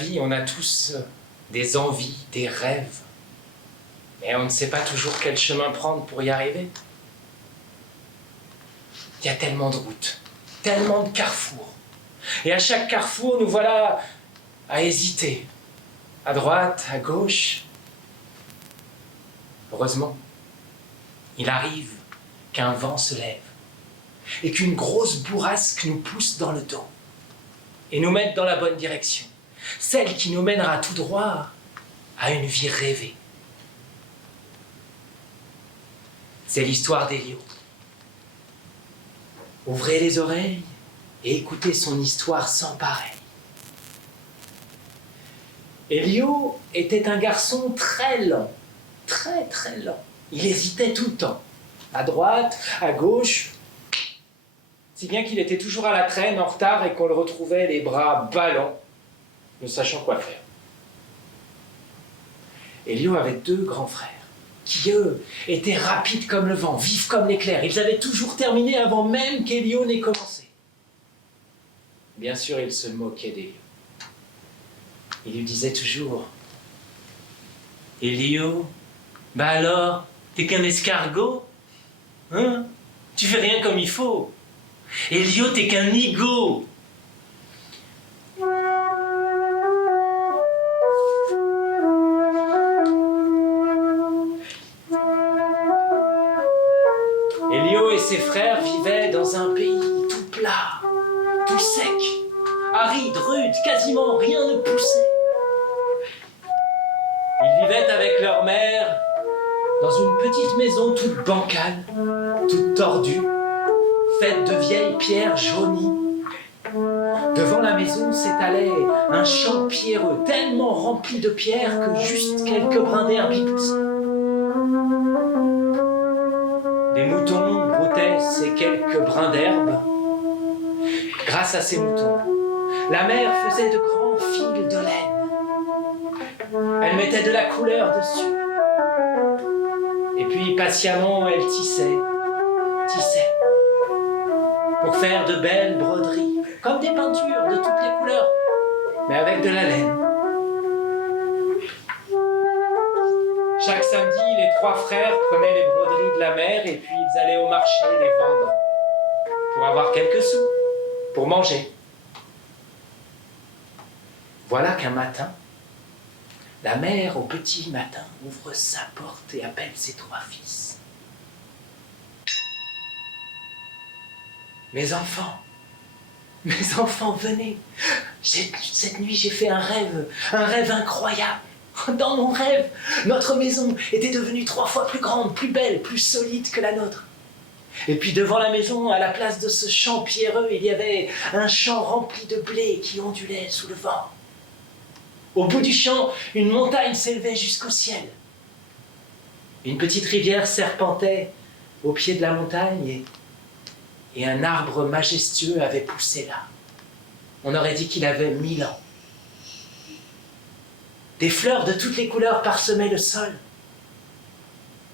vie, on a tous des envies, des rêves. Mais on ne sait pas toujours quel chemin prendre pour y arriver. Il y a tellement de routes, tellement de carrefours. Et à chaque carrefour, nous voilà à hésiter. À droite, à gauche. Heureusement, il arrive qu'un vent se lève et qu'une grosse bourrasque nous pousse dans le dos et nous mette dans la bonne direction, celle qui nous mènera tout droit à une vie rêvée. C'est l'histoire d'Élio. Ouvrez les oreilles et écoutez son histoire sans pareil. Élio était un garçon très lent, très très lent. Il hésitait tout le temps, à droite, à gauche, si bien qu'il était toujours à la traîne, en retard, et qu'on le retrouvait les bras ballants, ne sachant quoi faire. Élio avait deux grands frères, qui eux étaient rapides comme le vent, vifs comme l'éclair. Ils avaient toujours terminé avant même qu'Élio n'ait commencé. Bien sûr, il se moquait d'Élio. Il lui disait toujours: Élio, bah alors, t'es qu'un escargot, hein? Tu fais rien comme il faut. Élio, t'es qu'un nigaud. Élio et ses frères vivaient dans un pays tout plat, tout sec, aride, rude, quasiment rien ne poussait. Ils vivaient avec leur mère dans une petite maison toute bancale, toute tordue, faite de vieilles pierres jaunies. Devant la maison s'étalait un champ pierreux tellement rempli de pierres que juste quelques brins d'herbe y poussaient. Des moutons broutaient ces quelques brins d'herbe. Grâce à ces moutons, la mère faisait de grands fils de laine. Elle mettait de la couleur dessus. Et puis, patiemment, elle tissait, pour faire de belles broderies, comme des peintures de toutes les couleurs, mais avec de la laine. Chaque samedi, les trois frères prenaient les broderies de la mère et puis ils allaient au marché les vendre pour avoir quelques sous, pour manger. Voilà qu'un matin, la mère, au petit matin, ouvre sa porte et appelle ses trois fils. Mes enfants, venez. Cette nuit, j'ai fait un rêve incroyable. Dans mon rêve, notre maison était devenue 3 fois plus grande, plus belle, plus solide que la nôtre. Et puis devant la maison, à la place de ce champ pierreux, il y avait un champ rempli de blé qui ondulait sous le vent. Au bout du champ, une montagne s'élevait jusqu'au ciel. Une petite rivière serpentait au pied de la montagne et un arbre majestueux avait poussé là. On aurait dit qu'il avait 1000 ans. Des fleurs de toutes les couleurs parsemaient le sol.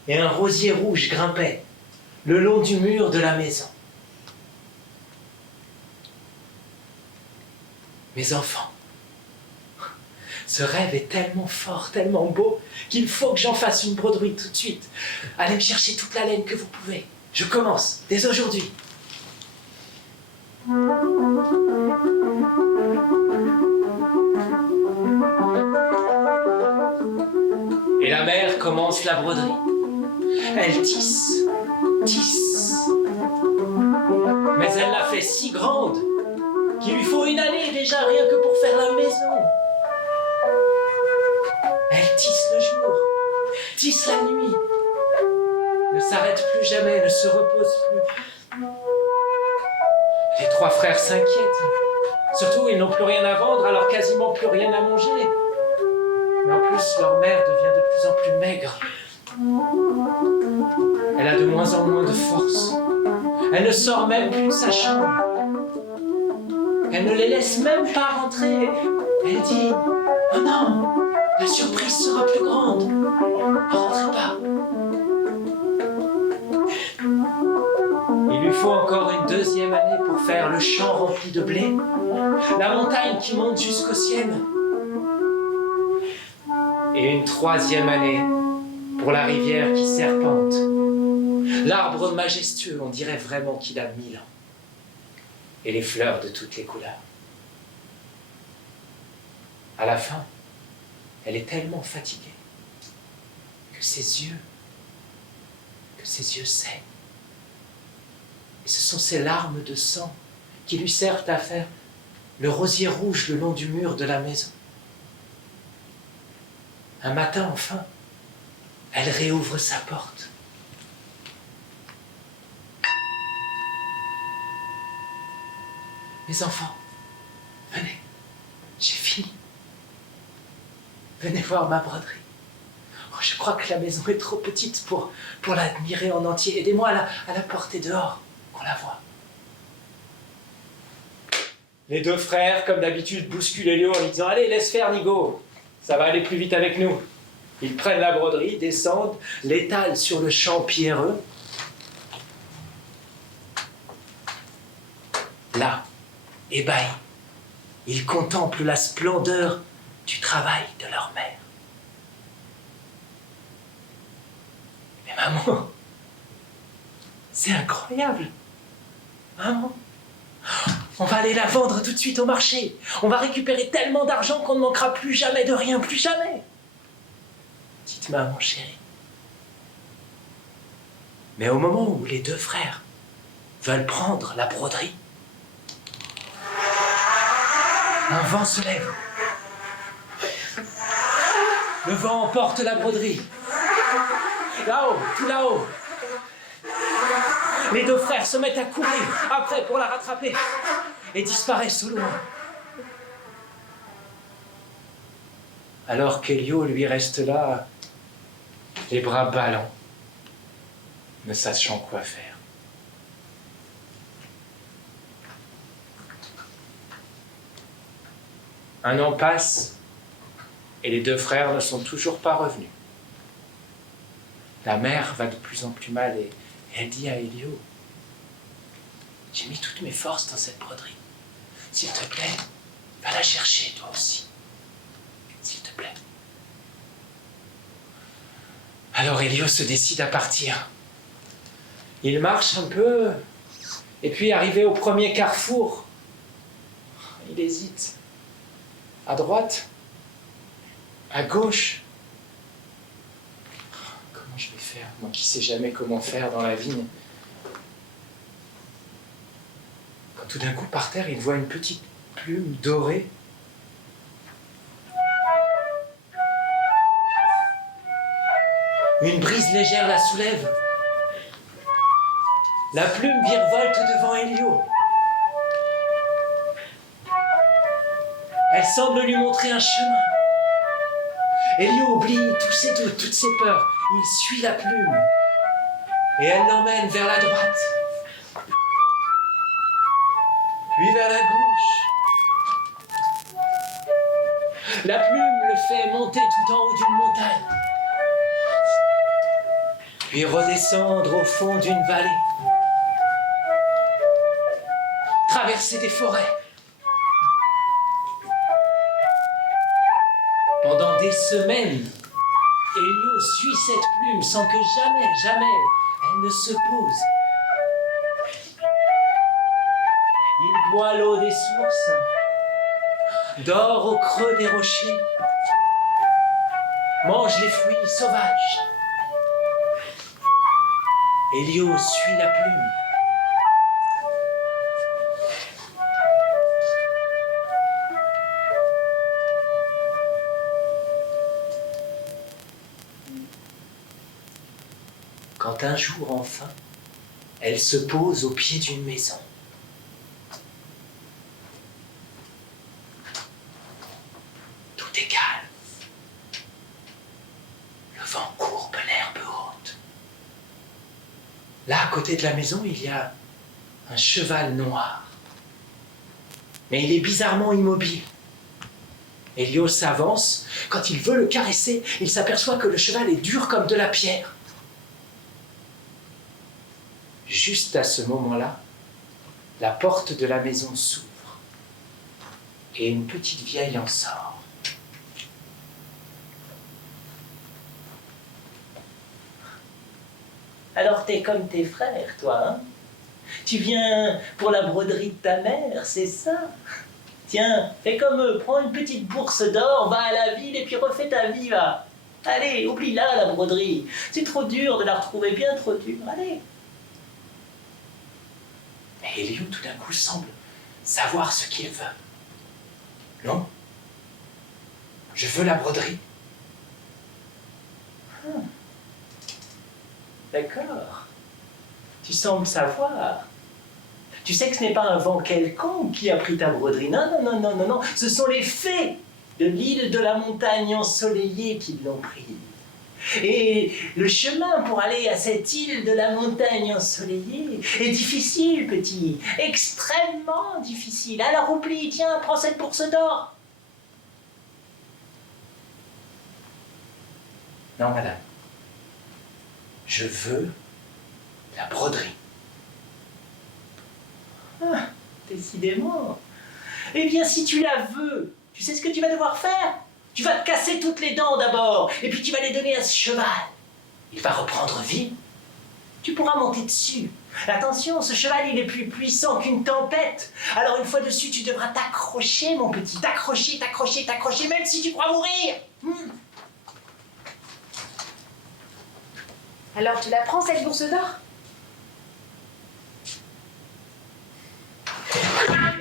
Et un rosier rouge grimpait le long du mur de la maison. Mes enfants, ce rêve est tellement fort, tellement beau, qu'il faut que j'en fasse une broderie tout de suite. Allez me chercher toute la laine que vous pouvez. Je commence, dès aujourd'hui. Et la mère commence la broderie. Elle tisse. Mais elle l'a fait si grande qu'il lui faut une année déjà rien que pour faire la maison. Elle tisse le jour, tisse la nuit, ne s'arrête plus jamais, ne se repose plus. Les trois frères s'inquiètent. Surtout, ils n'ont plus rien à vendre, alors quasiment plus rien à manger. Mais en plus, leur mère devient de plus en plus maigre. Elle a de moins en moins de force. Elle ne sort même plus de sa chambre. Elle ne les laisse même pas rentrer. Elle dit: oh non, la surprise sera plus grande. Ne rentrez pas. Il lui faut encore une deuxième année pour faire le champ rempli de blé, la montagne qui monte jusqu'au ciel. Et une troisième année pour la rivière qui serpente. L'arbre majestueux, on dirait vraiment qu'il a 1000 ans. Et les fleurs de toutes les couleurs. À la fin, elle est tellement fatiguée que ses yeux saignent. Et ce sont ces larmes de sang qui lui servent à faire le rosier rouge le long du mur de la maison. Un matin, enfin, elle réouvre sa porte. Mes enfants, venez, j'ai fini. Venez voir ma broderie. Oh, je crois que la maison est trop petite pour l'admirer en entier. Aidez-moi à la porter dehors, qu'on la voie. Les deux frères, comme d'habitude, bousculent Elio en lui disant « Allez, laisse faire, Nigo, ça va aller plus vite avec nous. » Ils prennent la broderie, descendent, l'étalent sur le champ pierreux. Là, ébahis, ils contemplent la splendeur du travail de leur mère. Mais maman, c'est incroyable. Maman, on va aller la vendre tout de suite au marché. On va récupérer tellement d'argent qu'on ne manquera plus jamais de rien, plus jamais. Dites maman chérie. Mais au moment où les deux frères veulent prendre la broderie, un vent se lève. Le vent emporte la broderie. Là-haut, tout là-haut. Les deux frères se mettent à courir après pour la rattraper et disparaissent au loin. Alors qu'Elio lui reste là, les bras ballants, ne sachant quoi faire. Un an passe et les deux frères ne sont toujours pas revenus. La mère va de plus en plus mal et elle dit à Elio « J'ai mis toutes mes forces dans cette broderie. S'il te plaît, va la chercher toi aussi. S'il te plaît. » Alors Elio se décide à partir. Il marche un peu et puis arrivé au premier carrefour, il hésite. À droite, à gauche. Comment je vais faire, moi qui sais jamais comment faire dans la vigne? Quand tout d'un coup, par terre, il voit une petite plume dorée. Une brise légère la soulève. La plume virevolte devant Elio. Elle semble lui montrer un chemin. Elio oublie tous ses doutes, toutes ses peurs. Il suit la plume. Et elle l'emmène vers la droite. Puis vers la gauche. La plume le fait monter tout en haut d'une montagne. Puis redescendre au fond d'une vallée. Traverser des forêts. Pendant des semaines, Elio suit cette plume sans que jamais elle ne se pose. Il boit l'eau des sources, dort au creux des rochers, mange les fruits sauvages. Elio suit la plume. Quand un jour, enfin, elle se pose au pied d'une maison. Tout est calme. Le vent courbe l'herbe haute. Là, à côté de la maison, il y a un cheval noir. Mais il est bizarrement immobile. Elio s'avance. Quand il veut le caresser, il s'aperçoit que le cheval est dur comme de la pierre. Juste à ce moment-là, la porte de la maison s'ouvre et une petite vieille en sort. Alors t'es comme tes frères, toi, hein? Tu viens pour la broderie de ta mère, c'est ça? Tiens, fais comme eux, prends une petite bourse d'or, va à la ville et puis refais ta vie, va. Allez, oublie-la, la broderie. C'est trop dur de la retrouver, bien trop dur, allez. Mais Elio, tout d'un coup, semble savoir ce qu'il veut. Non? Je veux la broderie. D'accord. Tu sembles savoir. Tu sais que ce n'est pas un vent quelconque qui a pris ta broderie. Non, non, non, non, non, non. Ce sont les fées de l'île de la montagne ensoleillée qui l'ont prise. Et le chemin pour aller à cette île de la montagne ensoleillée est difficile, petit. Extrêmement difficile. Alors oublie, tiens, prends cette bourse d'or. Non, madame. Je veux la broderie. Ah, décidément. Eh bien, si tu la veux, tu sais ce que tu vas devoir faire? Tu vas te casser toutes les dents d'abord, et puis tu vas les donner à ce cheval. Il va reprendre vie. Tu pourras monter dessus. Attention, ce cheval, il est plus puissant qu'une tempête. Alors, une fois dessus, tu devras t'accrocher, mon petit. T'accrocher, t'accrocher, t'accrocher, même si tu crois mourir. Alors, tu la prends, cette bourse d'or?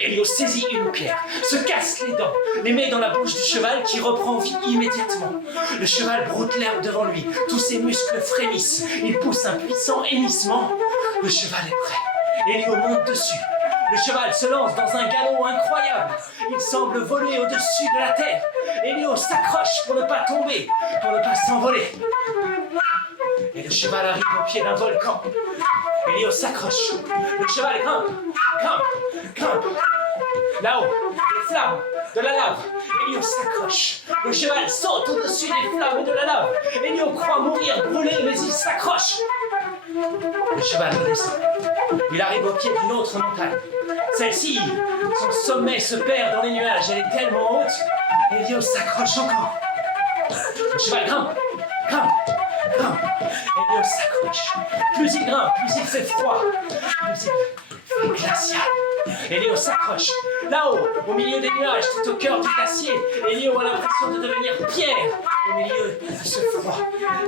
Elio saisit une pierre, se casse les dents, les met dans la bouche du cheval qui reprend vie immédiatement. Le cheval broute l'herbe devant lui, tous ses muscles frémissent, il pousse un puissant hennissement. Le cheval est prêt, Elio monte dessus. Le cheval se lance dans un galop incroyable. Il semble voler au-dessus de la terre. Elio s'accroche pour ne pas tomber, pour ne pas s'envoler. Et le cheval arrive au pied d'un volcan. Elio s'accroche. Le cheval grimpe, grimpe, grimpe. Là-haut, les flammes de la lave. Elio s'accroche. Le cheval saute au-dessus des flammes de la lave. Elio croit mourir brûlé, mais il s'accroche. Le cheval redescend. Il arrive au pied d'une autre montagne. Celle-ci, son sommet se perd dans les nuages. Elle est tellement haute. Elio s'accroche encore. Le cheval grimpe, grimpe, grimpe. Elio s'accroche. Plus il grimpe, plus il fait froid. Plus il fait glacial. Elio s'accroche. Là-haut, au milieu des nuages, tout au cœur du glacier, Elio a l'impression de devenir pierre au milieu de ce froid.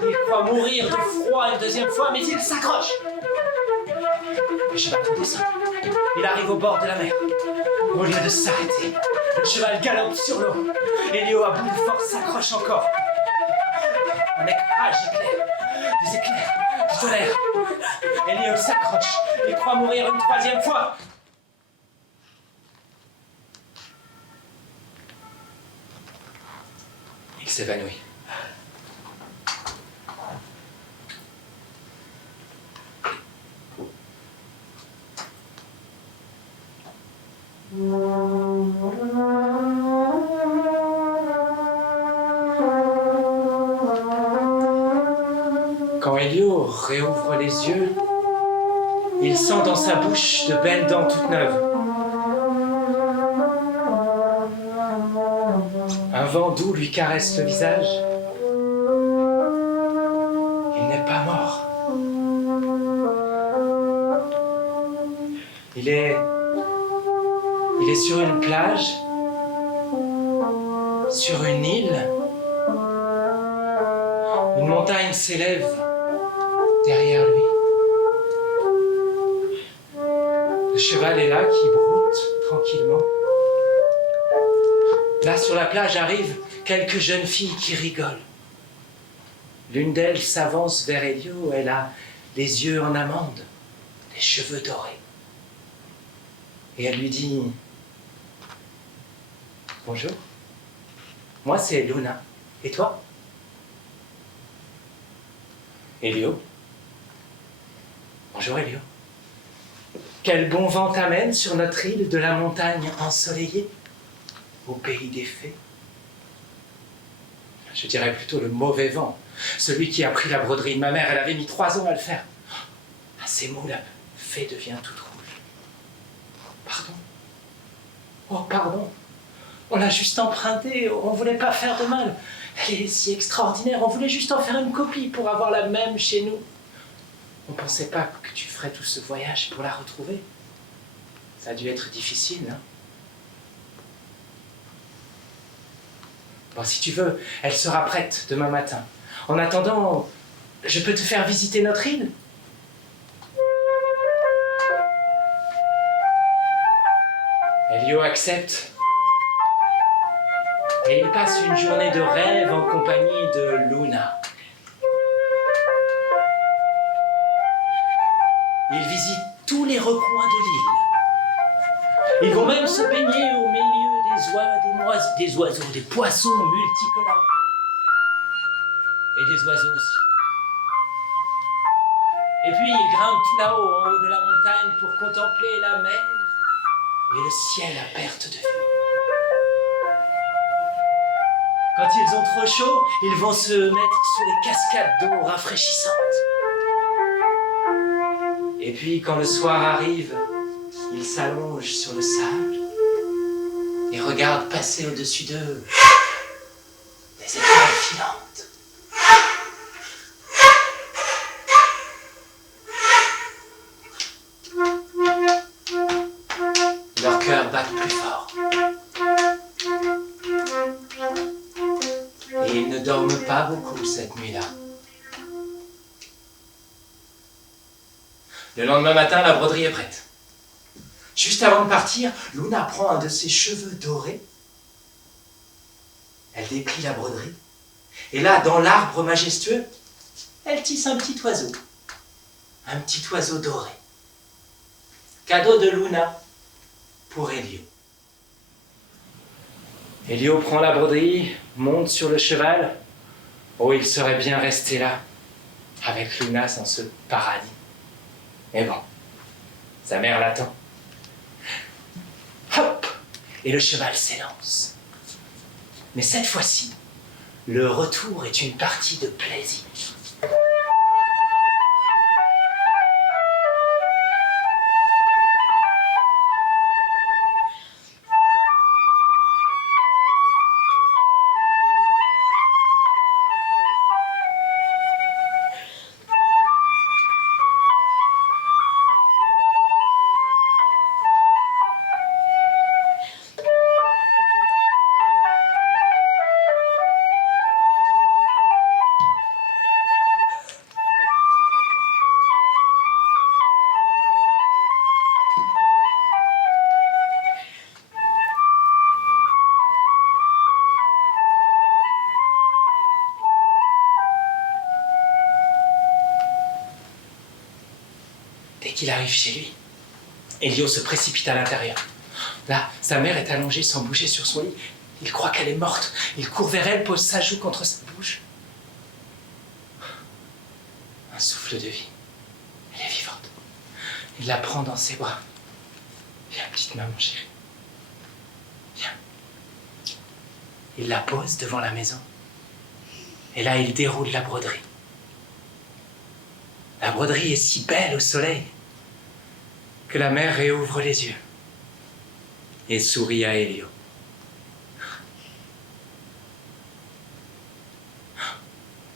Il croit mourir de froid une deuxième fois, mais il s'accroche. Le cheval redescend. Il arrive au bord de la mer. Au lieu de s'arrêter, le cheval galope sur l'eau. Elio, à bout de force, s'accroche encore. Un écrase éclair, des éclairs, du tonnerre. Elio s'accroche. Il croit mourir une troisième fois. Il s'évanouit. Quand Elio réouvre les yeux, il sent dans sa bouche de belles dents toutes neuves. Un vent doux lui caresse le visage. Il n'est pas mort. Il est sur une plage, sur une île. Une montagne s'élève derrière lui. Le cheval est là qui broute tranquillement. Là, sur la plage, arrivent quelques jeunes filles qui rigolent. L'une d'elles s'avance vers Elio. Elle a les yeux en amande, les cheveux dorés. Et elle lui dit « Bonjour, moi c'est Luna. Et toi ?» Elio. Bonjour Elio. Quel bon vent t'amène sur notre île de la montagne ensoleillée, au pays des fées. Je dirais plutôt le mauvais vent, celui qui a pris la broderie de ma mère. Elle avait mis 3 ans à le faire. À ces mots, la fée devient toute rouge. Pardon? Oh, pardon. On l'a juste empruntée, on ne voulait pas faire de mal. Elle est si extraordinaire, on voulait juste en faire une copie pour avoir la même chez nous. On pensait pas que tu ferais tout ce voyage pour la retrouver. Ça a dû être difficile, hein? Bon, si tu veux, elle sera prête demain matin. En attendant, je peux te faire visiter notre île. Elio accepte. Et il passe une journée de rêve en compagnie de Luna. Ils visitent tous les recoins de l'île. Ils vont même se baigner au milieu des oiseaux, des poissons multicolores. Et des oiseaux aussi. Et puis ils grimpent tout là-haut, en haut de la montagne, pour contempler la mer et le ciel à perte de vue. Quand ils ont trop chaud, ils vont se mettre sous les cascades d'eau rafraîchissantes. Et puis, quand le soir arrive, ils s'allongent sur le sable et regardent passer au-dessus d'eux des étoiles filantes. Leur cœur bat plus fort. Et ils ne dorment pas beaucoup cette nuit-là. Le lendemain matin, la broderie est prête. Juste avant de partir, Luna prend un de ses cheveux dorés. Elle déplie la broderie. Et là, dans l'arbre majestueux, elle tisse un petit oiseau. Un petit oiseau doré. Cadeau de Luna pour Elio. Elio prend la broderie, monte sur le cheval. Oh, il serait bien resté là, avec Luna dans ce paradis. Mais bon, sa mère l'attend. Hop! Et le cheval s'élance. Mais cette fois-ci, le retour est une partie de plaisir. Dès qu'il arrive chez lui, Elio se précipite à l'intérieur. Là, sa mère est allongée sans bouger sur son lit. Il croit qu'elle est morte. Il court vers elle, pose sa joue contre sa bouche. Un souffle de vie. Elle est vivante. Il la prend dans ses bras. Viens, petite maman chérie. Viens. Il la pose devant la maison. Et là, il déroule la broderie. La broderie est si belle au soleil que la mère réouvre les yeux et sourit à Elio.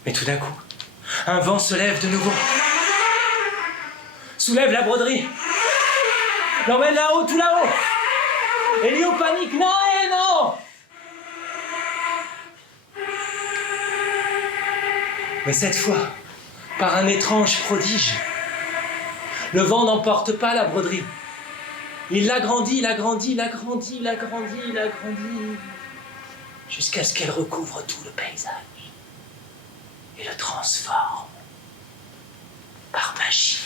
Mais tout d'un coup, un vent se lève de nouveau, soulève la broderie, l'emmène là-haut, tout là-haut. Elio panique, non, non! Mais cette fois, par un étrange prodige, le vent n'emporte pas la broderie. Il l'agrandit, jusqu'à ce qu'elle recouvre tout le paysage et le transforme par magie.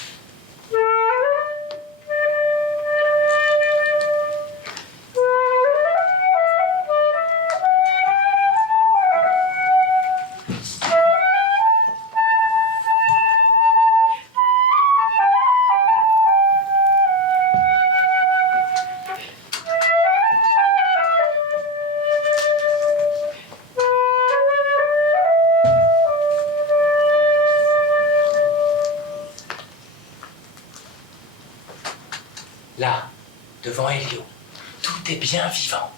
Là, devant Elio, tout est bien vivant,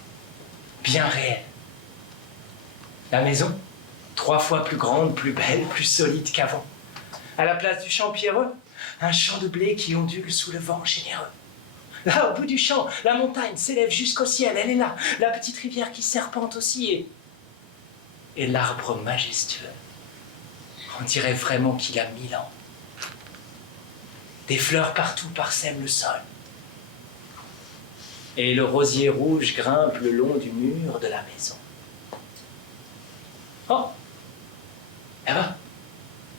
bien réel. La maison, 3 fois plus grande, plus belle, plus solide qu'avant. À la place du champ pierreux, un champ de blé qui ondule sous le vent généreux. Là, au bout du champ, la montagne s'élève jusqu'au ciel, elle est là, la petite rivière qui serpente aussi, et l'arbre majestueux. On dirait vraiment qu'il a 1000 ans. Des fleurs partout parsèment le sol. Et le rosier rouge grimpe le long du mur de la maison. Oh! Là-bas,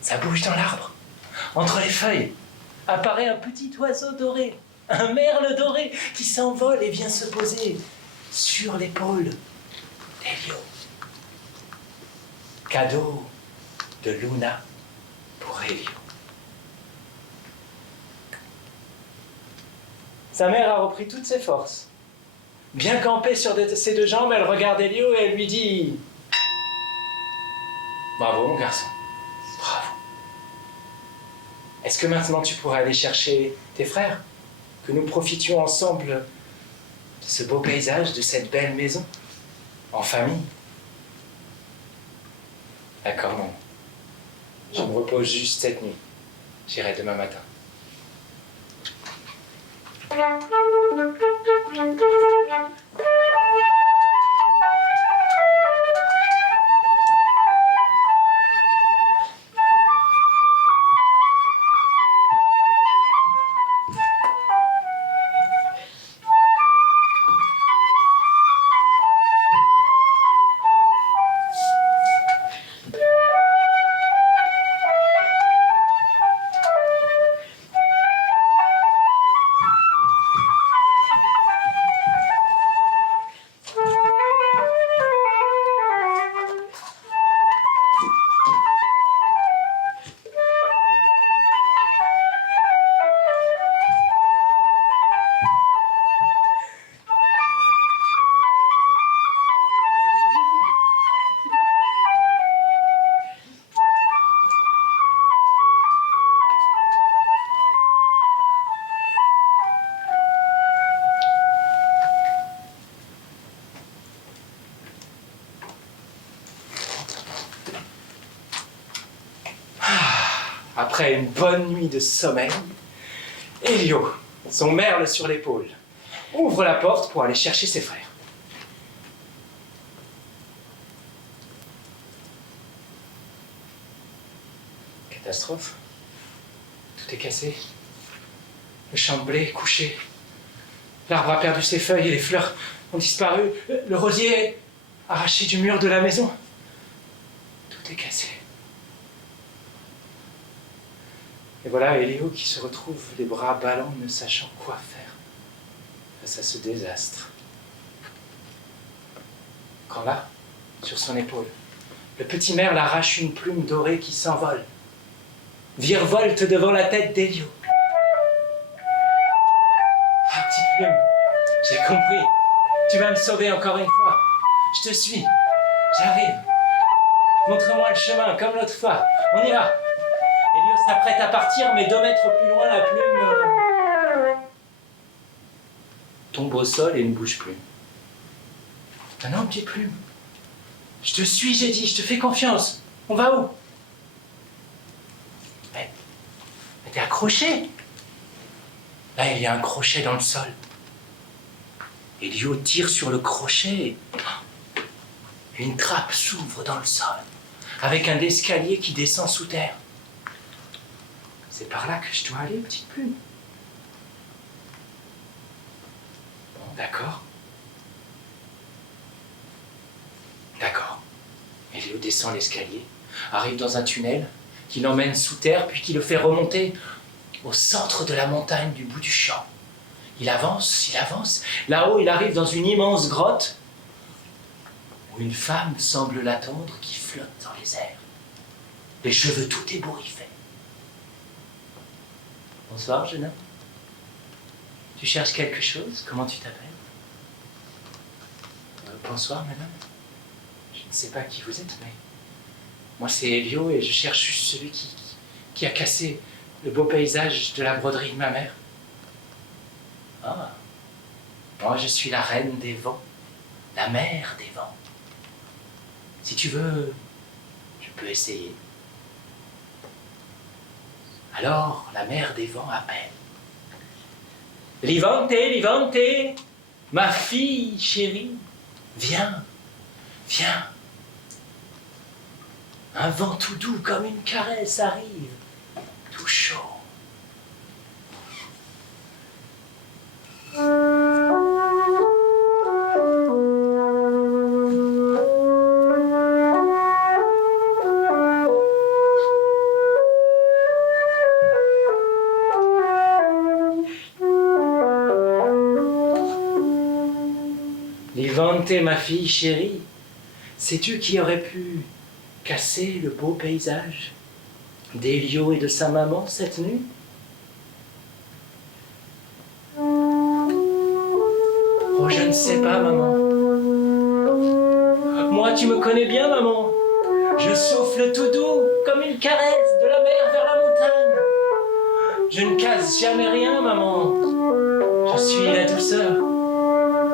ça bouge dans l'arbre. Entre les feuilles, apparaît un petit oiseau doré, un merle doré qui s'envole et vient se poser sur l'épaule d'Elio. Cadeau de Luna pour Elio. Sa mère a repris toutes ses forces. Bien campée sur ses deux jambes, elle regarde Elio et elle lui dit « Bravo mon garçon, bravo. Est-ce que maintenant tu pourrais aller chercher tes frères? Que nous profitions ensemble de ce beau paysage, de cette belle maison, en famille? » D'accord, maman. Je me repose juste cette nuit. J'irai demain matin. Après une bonne nuit de sommeil, Elio, son merle sur l'épaule, ouvre la porte pour aller chercher ses frères. Catastrophe. Tout est cassé. Le champ de blé est couché. L'arbre a perdu ses feuilles et les fleurs ont disparu. Le rosier est arraché du mur de la maison. Tout est cassé. Et voilà Elio qui se retrouve les bras ballants, ne sachant quoi faire face à ce désastre. Quand là, sur son épaule, le petit merle arrache une plume dorée qui s'envole, virevolte devant la tête d'Elio. Ah, petite plume, j'ai compris. Tu vas me sauver encore une fois. Je te suis. J'arrive. Montre-moi le chemin, comme l'autre fois. On y va. Elio s'apprête à partir, mais 2 mètres plus loin, la plume tombe au sol et ne bouge plus. Ah non, petite plume. Je te suis, j'ai dit, je te fais confiance. On va où? Mais t'es accroché. Là, il y a un crochet dans le sol. Elio tire sur le crochet et une trappe s'ouvre dans le sol, avec un escalier qui descend sous terre. C'est par là que je dois aller, petite plume. Bon, d'accord. D'accord. Elio descend l'escalier, arrive dans un tunnel qui l'emmène sous terre, puis qui le fait remonter au centre de la montagne du bout du champ. Il avance, il avance. Là-haut, il arrive dans une immense grotte où une femme semble l'attendre qui flotte dans les airs, les cheveux tout ébouriffés. Bonsoir, jeune homme. Tu cherches quelque chose? Comment tu t'appelles? Bonsoir, madame. Je ne sais pas qui vous êtes, mais moi c'est Elio et je cherche juste celui qui a cassé le beau paysage de la broderie de ma mère. Ah, moi je suis la reine des vents, la mère des vents. Si tu veux, je peux essayer. Alors la mère des vents appelle. Livante, Livante, ma fille chérie, viens, viens. Un vent tout doux comme une caresse arrive, tout chaud. Livante, ma fille chérie, sais-tu qui aurait pu casser le beau paysage d'Elio et de sa maman cette nuit? Oh, je ne sais pas, maman. Moi, tu me connais bien, maman. Je souffle tout doux comme une caresse de la mer vers la montagne. Je ne casse jamais rien, maman. Je suis la douceur.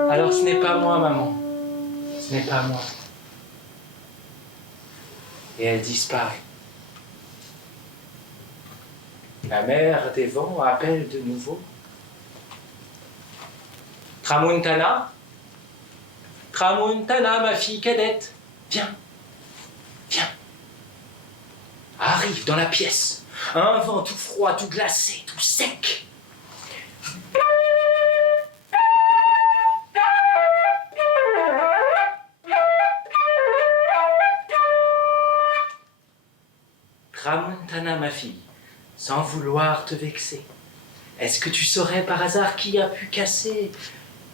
Alors ce n'est pas moi, maman. Ce n'est pas moi. Et elle disparaît. La mère des vents appelle de nouveau. Tramuntana, Tramuntana, ma fille cadette, viens, viens. Arrive dans la pièce. Un vent tout froid, tout glacé, tout sec. Tramuntana, ma fille, sans vouloir te vexer, est-ce que tu saurais par hasard qui a pu casser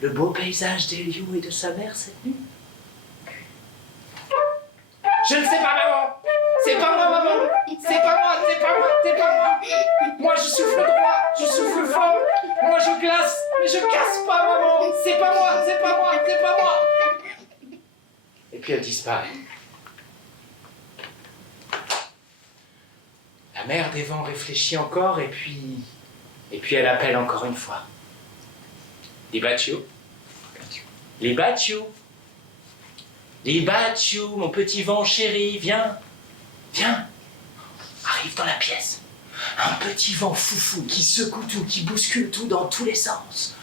le beau paysage d'Elio et de sa mère cette nuit? Je ne sais pas, maman. C'est pas moi, maman. C'est pas moi, c'est pas moi, c'est pas moi. Moi, je souffle droit, je souffle fort. Moi, je glace, mais je casse pas, maman. C'est pas moi, c'est pas moi, c'est pas moi. Et puis elle disparaît. La mère des vents réfléchit encore et puis elle appelle encore une fois. Libaccio, Libaccio, Libaccio, mon petit vent chéri, viens, viens, arrive dans la pièce. Un petit vent foufou qui secoue tout, qui bouscule tout dans tous les sens.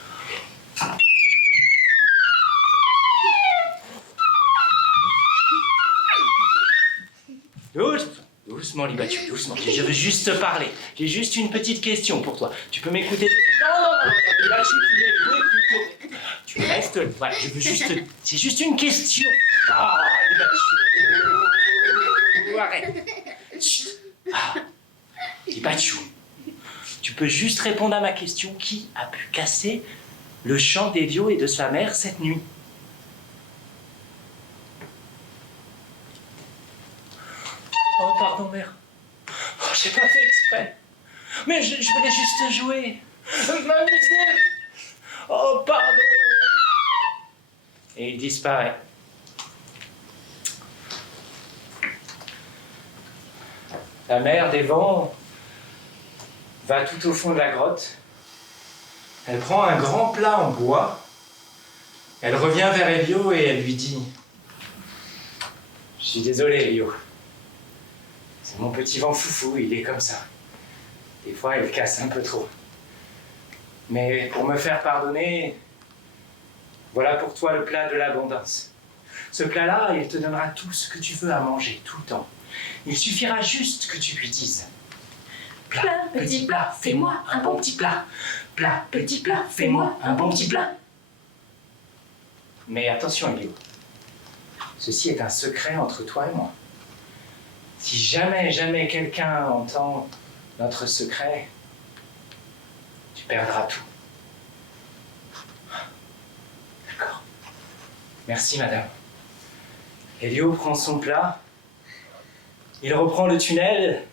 Doucement, Libaccio, doucement. Je veux juste te parler. J'ai juste une petite question pour toi. Tu peux m'écouter? Non, Libaccio, tu m'écoutes plutôt. Tu restes. Voilà, je veux juste. C'est juste une question. Ah, Libaccio. Arrête. Chut. Ah, Libaccio. Tu peux juste répondre à ma question. Qui a pu casser le chant d'Elio et de sa mère cette nuit? Oh, pardon, mère. Oh, j'ai pas fait exprès. Mais je voulais juste jouer. M'amuser. Oh, pardon. Et il disparaît. La mère des vents va tout au fond de la grotte. Elle prend un grand plat en bois. Elle revient vers Elio et elle lui dit: je suis désolé, Elio. C'est mon petit vent foufou, il est comme ça. Des fois, il casse un peu trop. Mais pour me faire pardonner, voilà pour toi le plat de l'abondance. Ce plat-là, il te donnera tout ce que tu veux à manger, tout le temps. Il suffira juste que tu lui dises: plat, petit plat, fais-moi un bon petit plat. Plat, petit plat, fais-moi un bon petit plat. Mais attention, Elio. Ceci est un secret entre toi et moi. Si jamais quelqu'un entend notre secret, tu perdras tout. D'accord. Merci, madame. Elio prend son plat, il reprend le tunnel,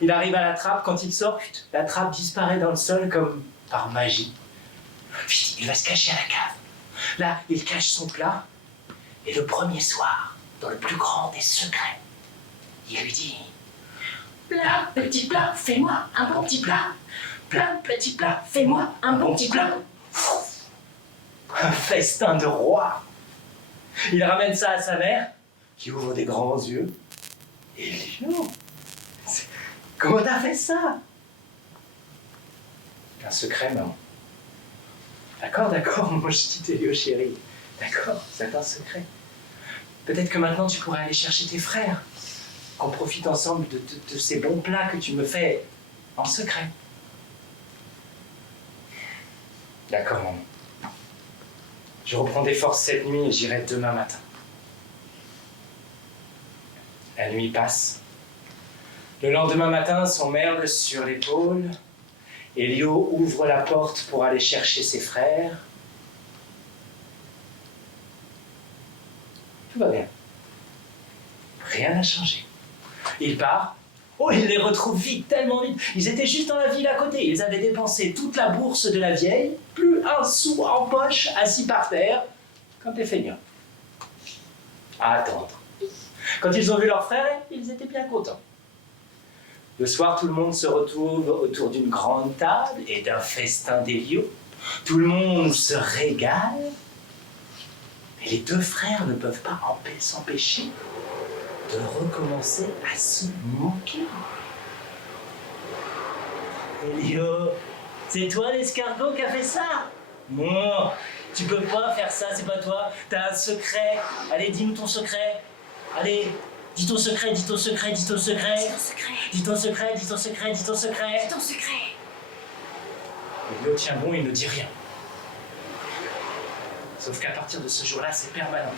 il arrive à la trappe. Quand il sort, la trappe disparaît dans le sol comme par magie. Vite, il va se cacher à la cave. Là, il cache son plat, et le premier soir, dans le plus grand des secrets, il lui dit: plat, petit plat, fais-moi un bon petit plat. Plat, petit plat, fais-moi un bon petit plat. Un festin de roi. Il ramène ça à sa mère, qui ouvre des grands yeux. Et il dit: non, comment t'as fait ça? secret, maman. D'accord, mon petit Elio chéri. D'accord, c'est un secret. Peut-être que maintenant tu pourrais aller chercher tes frères. Qu'on profite ensemble de ces bons plats que tu me fais en secret. D'accord, maman. Je reprends des forces cette nuit et j'irai demain matin. La nuit passe. Le lendemain matin, son merle sur l'épaule, Elio ouvre la porte pour aller chercher ses frères. Tout va bien. Rien n'a changé. Il part. Oh, il les retrouve vite, tellement vite. Ils étaient juste dans la ville à côté. Ils avaient dépensé toute la bourse de la vieille, plus un sou en poche, assis par terre, comme des feignants. À attendre. Quand ils ont vu leur frère, ils étaient bien contents. Le soir, tout le monde se retrouve autour d'une grande table et d'un festin d'Elio. Tout le monde se régale. Mais les deux frères ne peuvent pas s'empêcher de recommencer à se moquer. Elio, c'est toi l'escargot qui a fait ça? Non, tu peux pas faire ça, c'est pas toi. T'as un secret. Allez, dis-nous ton secret. Allez, dis ton secret, dis ton secret, dis ton secret. Dis ton secret, dis ton secret, dis ton secret. Dis ton secret. Elio tient bon, il ne dit rien. Sauf qu'à partir de ce jour-là, c'est permanent.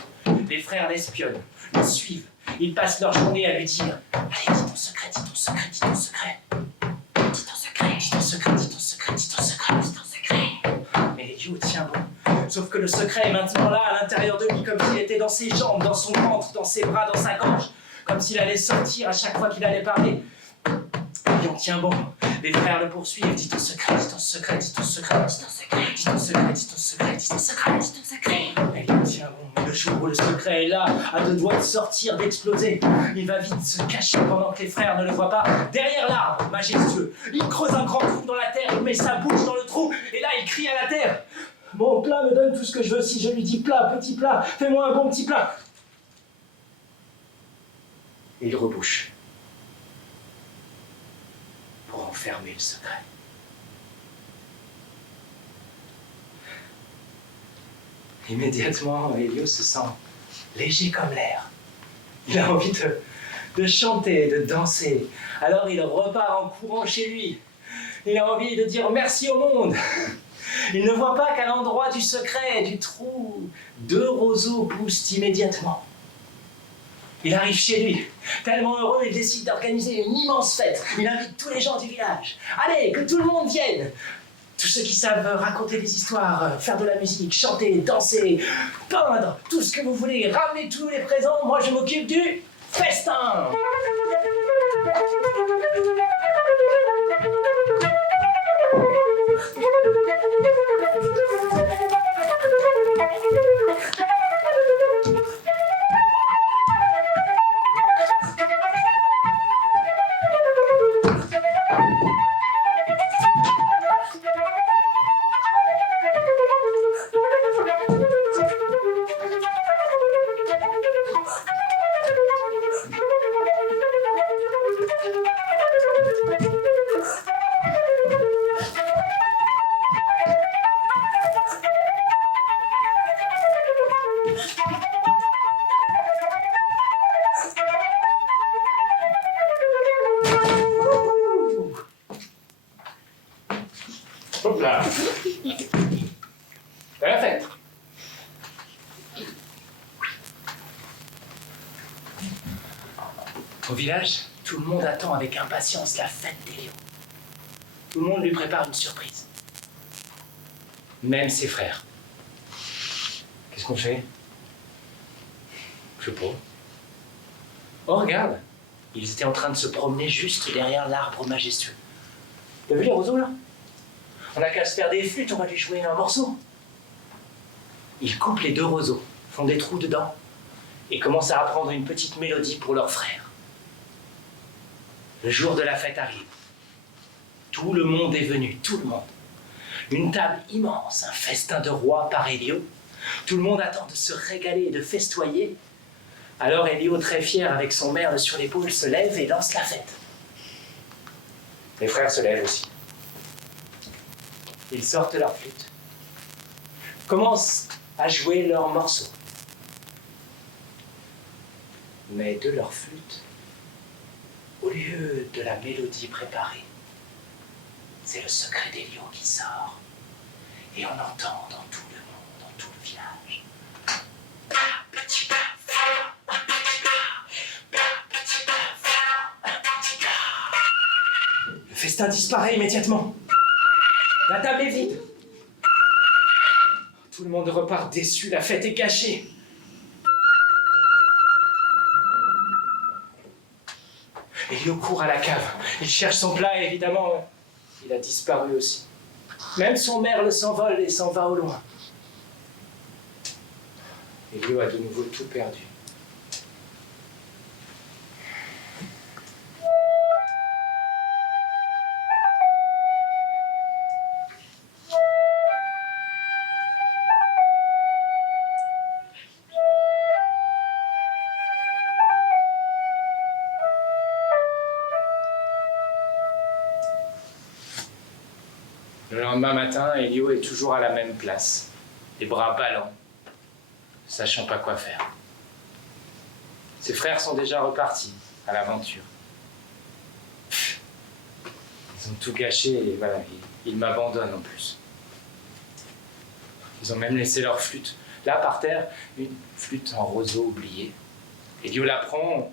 Les frères l'espionnent, le suivent. Ils passent leur journée à lui dire « Allez, dis ton secret, dis ton secret, dis ton secret. Dis ton secret. Dis ton secret, dis ton secret, dis ton secret. Dis ton secret. » Mais Elio tient bon. Sauf que le secret est maintenant là, à l'intérieur de lui, comme s'il était dans ses jambes, dans son ventre, dans ses bras, dans sa gorge. Comme s'il allait sortir à chaque fois qu'il allait parler. Et on tient bon. Les frères le poursuivent. Dis ton secret, dis ton secret, dis ton secret. Dis ton secret. Dis ton secret, dis ton secret, dis ton secret. Dis ton secret. Et il tient bon. Mais le jour où le secret est là, à deux doigts de sortir, d'exploser, il va vite se cacher pendant que les frères ne le voient pas. Derrière l'arbre, majestueux, il creuse un grand trou dans la terre, il met sa bouche dans le trou, et là il crie à la terre. Mon plat me donne tout ce que je veux. Si je lui dis plat, petit plat, fais-moi un bon petit plat. Et il rebouche pour enfermer le secret. Immédiatement, Elio se sent léger comme l'air. Il a envie de chanter, de danser. Alors il repart en courant chez lui. Il a envie de dire merci au monde. Il ne voit pas qu'à l'endroit du secret, du trou, 2 roseaux poussent immédiatement. Il arrive chez lui. Tellement heureux, il décide d'organiser une immense fête. Il invite tous les gens du village. Allez, que tout le monde vienne. Tous ceux qui savent raconter des histoires, faire de la musique, chanter, danser, peindre, tout ce que vous voulez. Ramenez tous les présents, moi je m'occupe du festin. Hop là. C'est la fête. Au village, tout le monde attend avec impatience la fête d'Elio. Tout le monde lui prépare une surprise. Même ses frères. Qu'est-ce qu'on fait? Je sais pas. Oh, regarde. Ils étaient en train de se promener juste derrière l'arbre majestueux. T'as vu les roseaux là? On n'a qu'à se faire des flûtes, on va lui jouer un morceau. Ils coupent les 2 roseaux, font des trous dedans et commencent à apprendre une petite mélodie pour leurs frères. Le jour de la fête arrive. Tout le monde est venu, tout le monde. Une table immense, un festin de roi par Elio. Tout le monde attend de se régaler et de festoyer. Alors Elio, très fier avec son merle sur l'épaule, se lève et lance la fête. Les frères se lèvent aussi. Ils sortent leur flûte, commencent à jouer leurs morceaux. Mais de leur flûte, au lieu de la mélodie préparée, c'est le secret d'Elio qui sort. Et on entend dans tout le monde, dans tout le village. Le festin disparaît immédiatement. La table est vide. Tout le monde repart déçu, la fête est gâchée. Elio court à la cave. Il cherche son plat et évidemment, il a disparu aussi. Même son merle s'envole et s'en va au loin. Elio a de nouveau tout perdu. Le lendemain matin, Elio est toujours à la même place, les bras ballants, ne sachant pas quoi faire. Ses frères sont déjà repartis à l'aventure. Ils ont tout gâché et voilà, ils m'abandonnent en plus. Ils ont même laissé leur flûte. Là, par terre, une flûte en roseau oubliée. Elio la prend.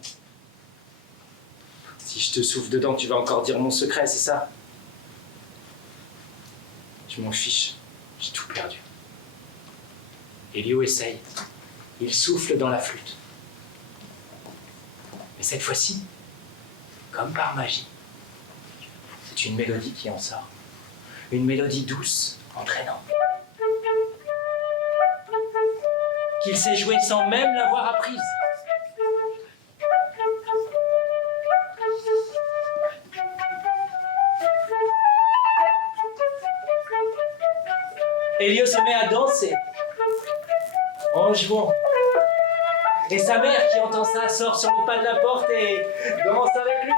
Si je te souffle dedans, tu vas encore dire mon secret, c'est ça? Je m'en fiche, j'ai tout perdu. Elio essaye. Il souffle dans la flûte. Mais cette fois-ci, comme par magie, c'est une mélodie qui en sort. Une mélodie douce, entraînante. Qu'il sait jouer sans même l'avoir apprise. Elio se met à danser, en jouant. Et sa mère, qui entend ça, sort sur le pas de la porte et danse avec lui.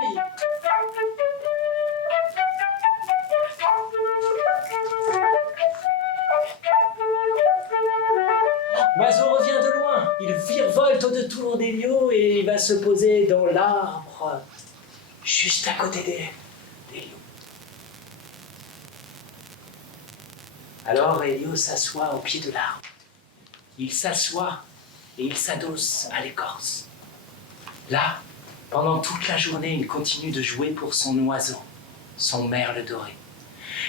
L'oiseau revient de loin, il virevolte autour d'Elio et il va se poser dans l'arbre, juste à côté d'Elio. Alors Elio s'assoit au pied de l'arbre. Il s'assoit et il s'adosse à l'écorce. Là, pendant toute la journée, il continue de jouer pour son oiseau, son merle doré.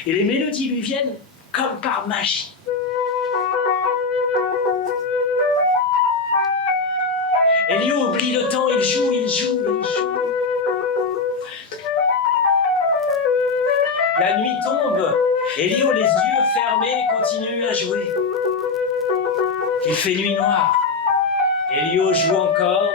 Et les mélodies lui viennent comme par magie. Elio oublie le temps, il joue, il joue, il joue. La nuit tombe. Elio, les yeux fermés, continue à jouer. Il fait nuit noire. Elio joue encore.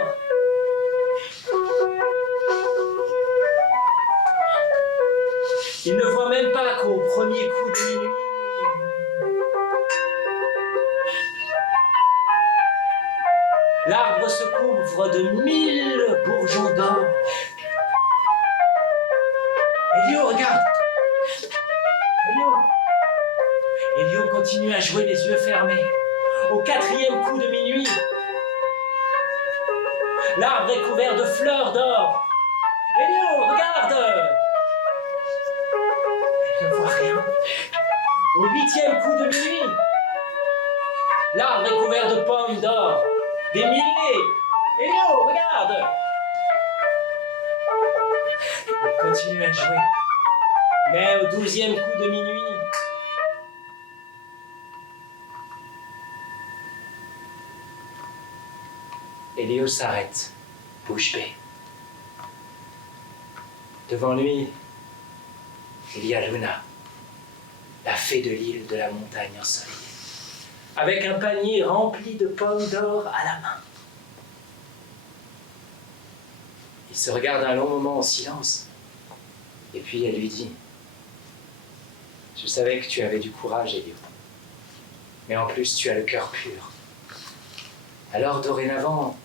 Il ne voit même pas qu'au premier coup de minuit, l'arbre se couvre de 1000 bourgeons d'or. Elio, regarde! Elio continue à jouer les yeux fermés. Au 4e coup de minuit, l'arbre est couvert de fleurs d'or. Elio, regarde! Il ne voit rien. Au 8e coup de minuit, l'arbre est couvert de pommes d'or. Des milliers. Elio, regarde! Il continue à jouer. Mais au 12e coup de minuit, Elio s'arrête, bouche bée. Devant lui, il y a Luna, la fée de l'île de la montagne ensoleillée, avec un panier rempli de pommes d'or à la main. Il se regarde un long moment en silence, et puis elle lui dit: « Je savais que tu avais du courage, Elio, mais en plus tu as le cœur pur. Alors dorénavant,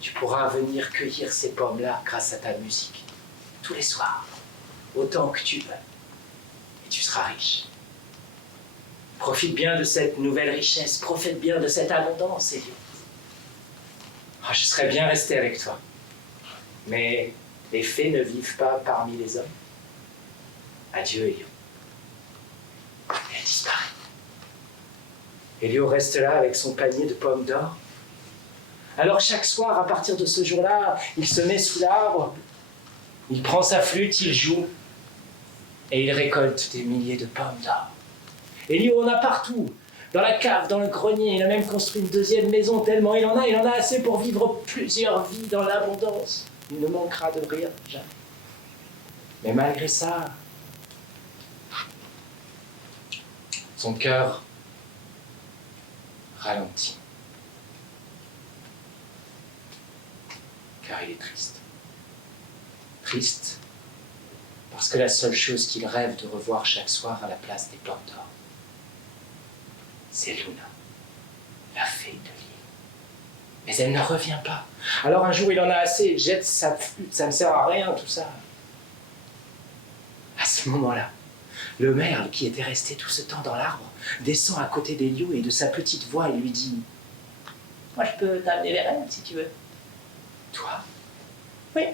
tu pourras venir cueillir ces pommes-là grâce à ta musique, tous les soirs, autant que tu veux, et tu seras riche. Profite bien de cette nouvelle richesse, profite bien de cette abondance, Elio. Oh, je serais bien resté avec toi. Mais les fées ne vivent pas parmi les hommes. Adieu, Elio. Et elle disparaît. Elio reste là avec son panier de pommes d'or. Alors chaque soir, à partir de ce jour-là, il se met sous l'arbre, il prend sa flûte, il joue, et il récolte des milliers de pommes d'or. Elio en a partout, dans la cave, dans le grenier, il a même construit une deuxième maison, tellement il en a assez pour vivre plusieurs vies dans l'abondance. Il ne manquera de rien, jamais. Mais malgré ça, son cœur ralentit. Car il est triste. Triste parce que la seule chose qu'il rêve de revoir chaque soir à la place des pommes d'or, c'est Luna, la fée de l'île. Mais elle ne revient pas. Alors un jour il en a assez, il jette sa flûte, ça ne sert à rien tout ça. À ce moment-là, le merle qui était resté tout ce temps dans l'arbre descend à côté d'Elio et de sa petite voix il lui dit « Moi je peux t'amener les rênes si tu veux. » Toi? Oui.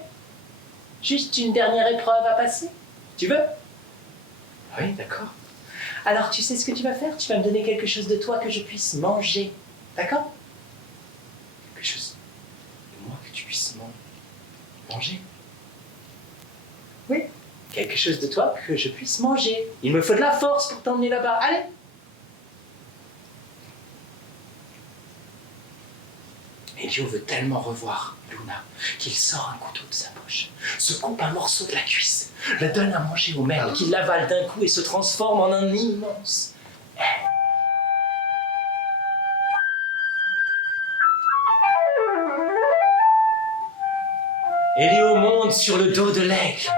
Juste une dernière épreuve à passer. Tu veux? Oui, d'accord. Alors tu sais ce que tu vas faire? Tu vas me donner quelque chose de toi que je puisse manger. D'accord? Quelque chose de moi que tu puisses manger? Oui. Quelque chose de toi que je puisse manger. Il me faut de la force pour t'emmener là-bas. Allez! Elio veut tellement revoir Luna qu'il sort un couteau de sa poche, se coupe un morceau de la cuisse, le donne à manger au merle qui l'avale d'un coup et se transforme en un immense aigle. Elio monte sur le dos de l'aigle.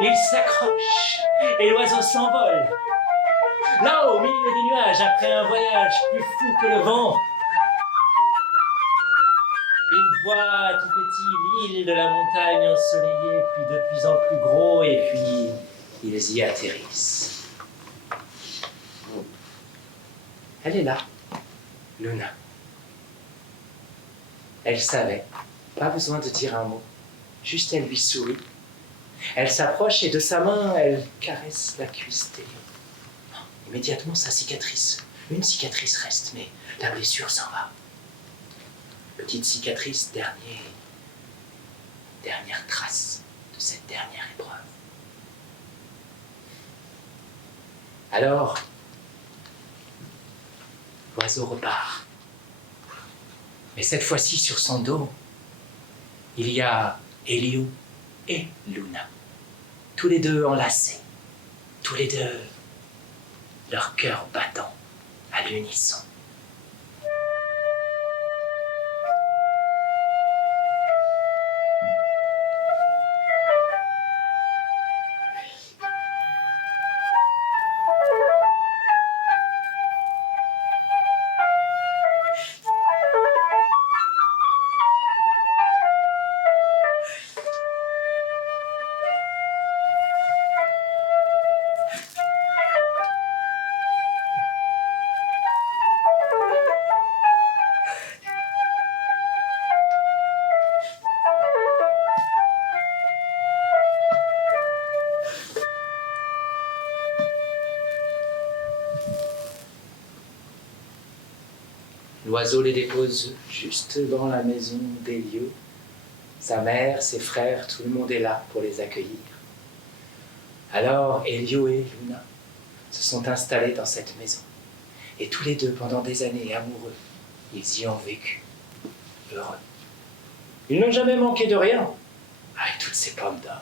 Il s'accroche et l'oiseau s'envole. Là, au milieu des nuages, après un voyage plus fou que le vent, il voit tout petit l'île de la montagne ensoleillée, puis de plus en plus gros, et puis ils y atterrissent. Elle est là, Luna. Elle savait, pas besoin de dire un mot, juste elle lui sourit. Elle s'approche et de sa main, elle caresse la cuisse d'Elio. Immédiatement, sa cicatrice. Une cicatrice reste, mais la blessure s'en va. Petite cicatrice, dernière trace de cette dernière épreuve. Alors, l'oiseau repart. Mais cette fois-ci, sur son dos, il y a Elio et Luna. Tous les deux enlacés. Tous les deux, leur cœur battant à l'unisson. L'oiseau les dépose juste devant la maison d'Elio. Sa mère, ses frères, tout le monde est là pour les accueillir. Alors Elio et Luna se sont installés dans cette maison. Et tous les deux, pendant des années, amoureux, ils y ont vécu, heureux. Ils n'ont jamais manqué de rien, avec toutes ces pommes d'or.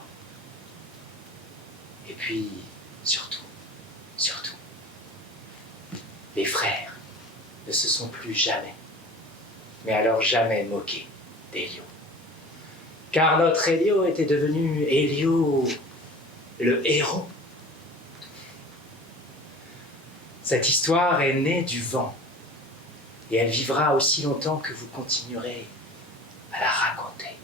Et puis, surtout, les frères ne se sont plus jamais, mais alors jamais moqués d'Elio. Car notre Elio était devenu Elio, le héros. Cette histoire est née du vent, et elle vivra aussi longtemps que vous continuerez à la raconter.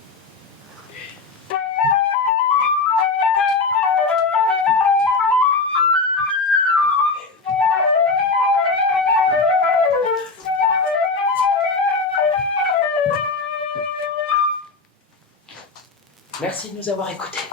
nous avoir écoutés.